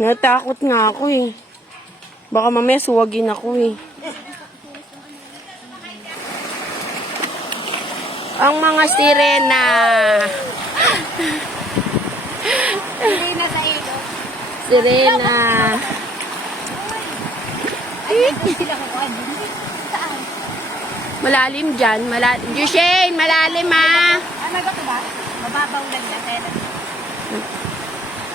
Natakot nga ako eh. Baka mamaya suwagin ako eh. Ang mga sirena. Sirena sa ilo. Sirena. Ay, sila ko. Saan? Malalim dyan. Jushane, malalim ah. Ano ba ito ba? Mababaw lang na.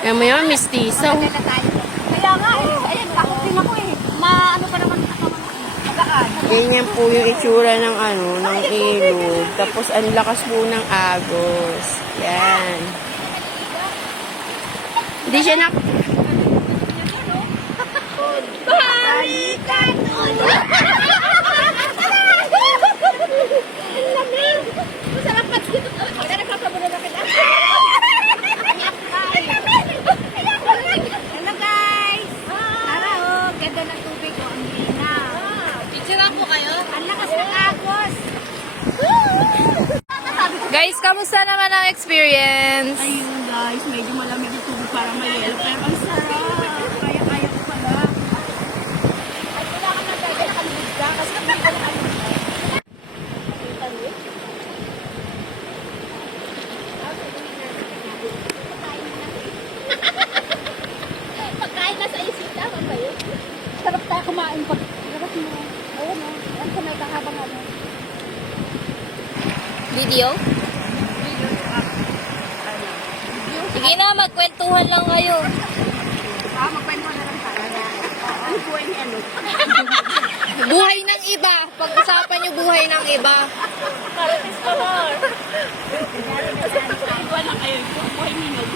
Kaya mo yun, mistiso. Kaya nga eh. Ayan, takot din ako eh. Maano pa naman ako magaan. Ganyan po yung itsura ng ng ilog. Tapos ang lakas po ng agos. Yan. Hindi siya na... Balikan ulo! Ang lamig! Masarap pa dito. Huwag na nagkakabulo na kita. Hello guys! Tara oh, ganda ng tubig ko. Ang linaw. Picture po kayo? Ang lakas ng agos. Guys, kamusta naman ang experience? Ayun guys, medyo malamig yung tubig para may yelo. Pero ang sarap. Kaya-kaya ko pala. Ay, wala ka na talaga nakalibig ka kasi hindi ko nakalibig. Pagkain na sa isita, ba yun? Sarap tayo kumain pa. Sarap mo. Oo, no? Ang kamay ka habang ano. Video? Sige na, magkwentuhan lang kayo. Magpano na lang tayo. Ano buhay ni ano? Buhay ng iba. Pag-usapan niyo buhay ng iba. Karatis ka na. Wala kayo. Buhay minog.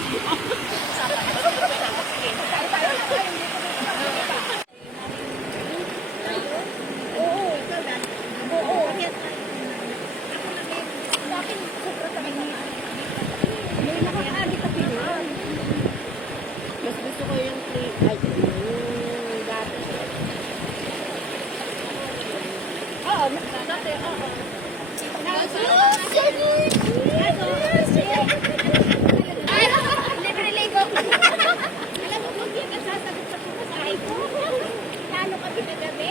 Mas gusto ko yung play. Ay, yung dati. Oo, dati, oo. Libre ligo. Alam mo, kung yan ang sasagot sa pumasahe ko. Lalo ka pinagabi.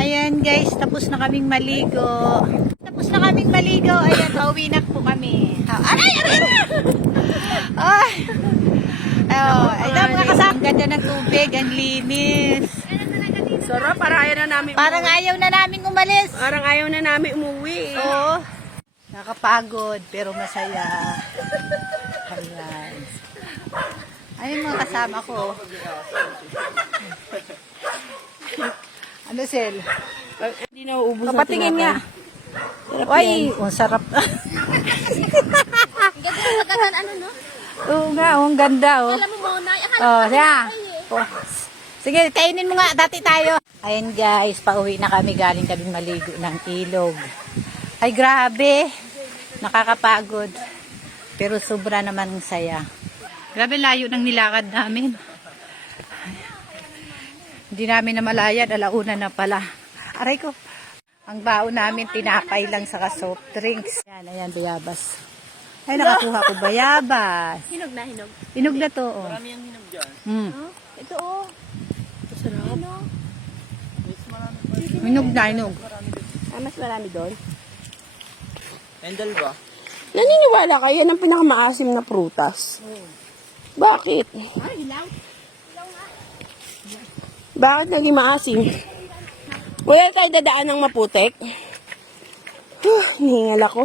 Ayan guys, tapos na kaming maligo. Ayan, pauwi na po kami. Aray! Ay! Ayan mga kasama. Ang ganda ng tubig, ang linis. Sarap, parang ayaw na namin Parang ayaw na namin umalis. Parang ayaw na namin umuwi. Oo. Nakapagod, pero masaya. Ayan. Ayun mga kasama ko. Ano, Sel? Hindi na uubos na Papatingin nga. Sarap Ay, yan. ang sarap. Ganda ano, no? Oo nga, ang ganda, oh. Alam mo muna. Oh, siya. Oh. Sige, kainin mo nga. Dati tayo. Ayan guys, pauwi na kami. Galing kami maligo ng ilog. Ay, grabe. Nakakapagod. Pero sobra naman ang saya. Grabe, layo ng nilakad namin. Hindi namin na malayad. Alauna na pala. Aray ko. Ang baon namin, tinapay lang sa soft drinks. Ayan, bayabas. Ay, nakakuha ko bayabas. Hinog na, hinog. Hinog na to, oh. Marami yung hinog dyan. Ito, oh. Sarap. Hinog na, hinog. Mas marami doon. Handle ba? Naniniwala kayo yan ang pinakamaasim na prutas? Bakit? Ay, hilaw. Bakit naging maasim? Wala tayo dadaan ng maputik? Nahingal ako.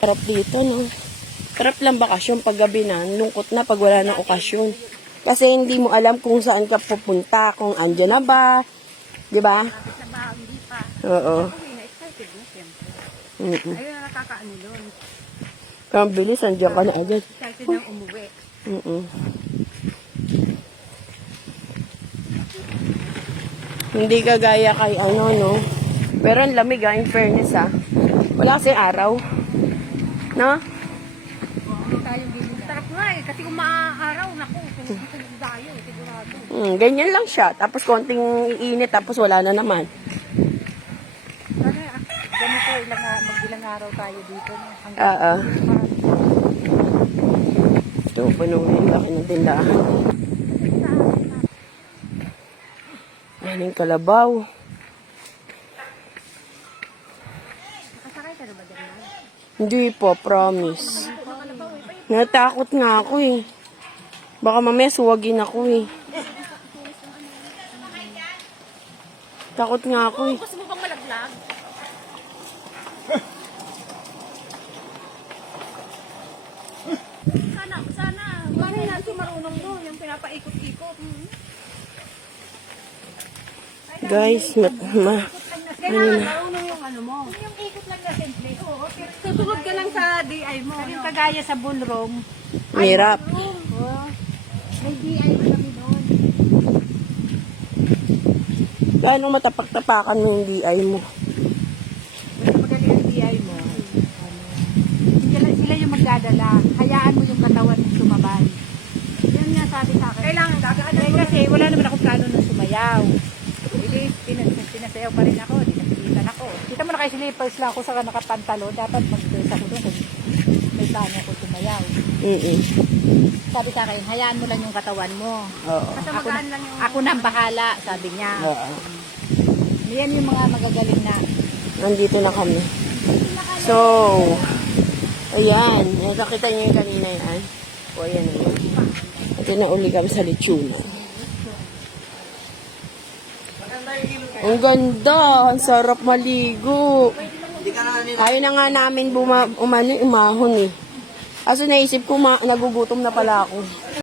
Sarap dito, no? Sarap lang bakasyon pag gabi na. Lungkot na pag wala ng okasyon. Kasi hindi mo alam kung saan ka pupunta. Kung andyan na ba. Di ba? Oo. Ayun, nakakaano doon. Kaya ang bilis, andyan ka na agad. Excited na umuwi. Hindi kagaya kay no? Pero ang lamig in fairness Wala kasi araw. No? Sarap nga eh, kasi kung maaaraw, naku, kung tayo, sigurado. Ganyan lang siya. Tapos konting init, tapos wala na naman. Ganito, magbilang araw tayo dito. No? Oo. Ito, punong yung laki ng tindahan. Yan yung kalabaw. Hindi po, promise. Natakot nga ako eh. Baka mamaya suwagin ako eh. Takot nga ako eh. Gusto mo bang malaglag? Sana. Paano natin marunong doon? Yung pinapaikot-ikot. Guys, Marunong yung ano mo. Yung ikot lang na simple. Oo. Susunod ka lang sa DI mo. Yung kagaya sa ballroom, Mirap. May DI kami doon. Gaano matapak-tapakan mo yung DI mo? basta magaling ang DI mo. Sila yung magdadala. Hayaan mo yung katawan mong sumabay. Yan nga sabi sa akin. Kailangan gagawin. Kasi wala naman akong plano nung sumayaw. Pinasayaw pa rin ako. Dinapilitan ako. Kita mo na kay slippers lang ako sa nakapantalo. Dapat mag-dress ako doon kung may plano ako sumayaw. Sabi sa akin, hayaan mo lang yung katawan mo. Oo. Ako na ang bahala, sabi niya. Oo. Yan yung mga magagaling na. Nandito na kami. So, ayan. Nakita niyo yung kanina yan. O, ayan na yun. Ito na uli kami sa lechuna. Ang ganda. Ang sarap maligo. Ayaw na nga namin umahon eh. Kaso naisip ko, nagugutom na pala ako.